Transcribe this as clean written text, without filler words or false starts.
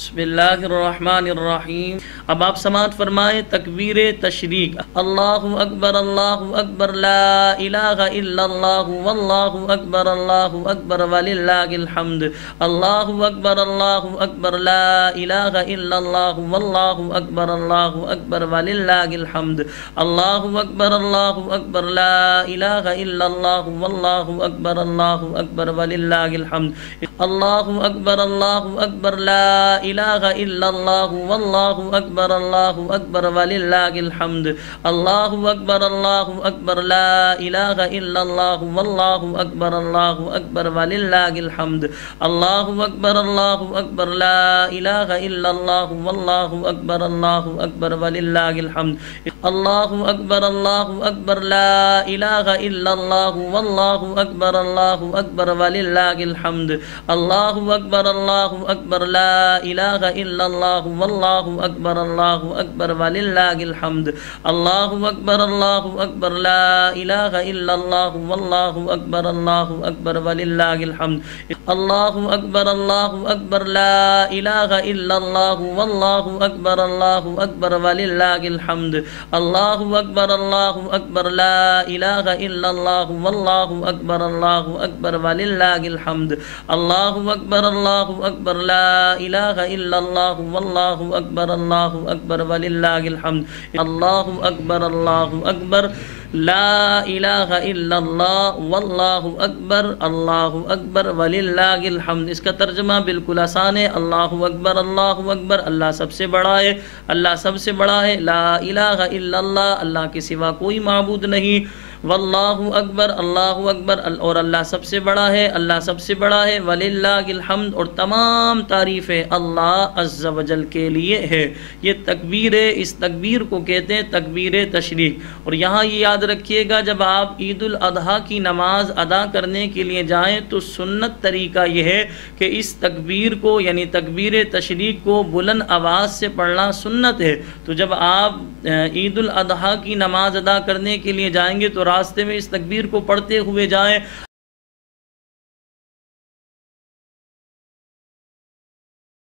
بسم اللہ الرحمن الرحیم۔ اب آپ سماعت فرمائیں تکبیر تشریق۔ اللہ اکبر لا الہ الا اللہ واللہ اکبر وللہ الحمد۔ اللہ اکبر لا الہ الا اللہ واللہ اکبر وللہ الحمد۔ اللہ اکبر لا الہ الا اللہ واللہ اکبر وللہ الحمد۔ اللہ اکبر لا الہ الا اللہ واللہ اکبر وللہ الحمد۔ اللہ اکبر لا الہ الا اللہ واللہ اکبر وللہ الحمد۔ اللہ اکبر لا الہ الا اللہ واللہ اکبر وللہ الحمد۔ اللہ اکبر لا الہ الا اللہ واللہ اکبر وللہ الحمد۔ اللہ اکبر لا الہ الا اللہ واللہ اکبر وللہ الحمد۔ اللہ اکبر لا الہ الا اللہ واللہ اکبر وللہ الحمد۔ اللہ اکبر لا الہ الا اللہ واللہ اکبر وللہ الحمد۔ اللہ اکبر لا الہ الا اللہ واللہ اکبر وللہ الحمد۔ اللہ اکبر لا الہ الا اللہ واللہ اکبر وللہ الحمد۔ اللہ اکبر لا الہ الا اللہ واللہ اکبر وللہ الحمد۔ اس کا ترجمہ بالکل آسان ہے، اللہ اکبر اللہ سب سے بڑا ہے، اللہ سب سے بڑا ہے، لا الہ الا اللہ اللہ کے سوا کوئی معبود نہیں، واللہ اکبر اللہ اکبر اور اللہ سب سے بڑا ہے، اللہ سب سے بڑا ہے، وللہ الحمد اور تمام تعریفیں اللہ عز و جل کے لیے ہے۔ یہ تکبیر ہے، اس تکبیر کو کہتے ہیں تکبیر تشریق۔ اور یہاں یہ یاد رکھیے گا جب آپ عید الاضحیٰ کی نماز ادا کرنے کے لیے جائیں تو سنت طریقہ یہ ہے کہ اس تکبیر کو یعنی تکبیر تشریق کو بلند آواز سے پڑھنا سنت ہے۔ تو جب آپ عید الاضحیٰ کی نماز ادا کرنے کے لیے جائیں گے تو راستے میں اس تکبیر کو پڑھتے ہوئے جائیں۔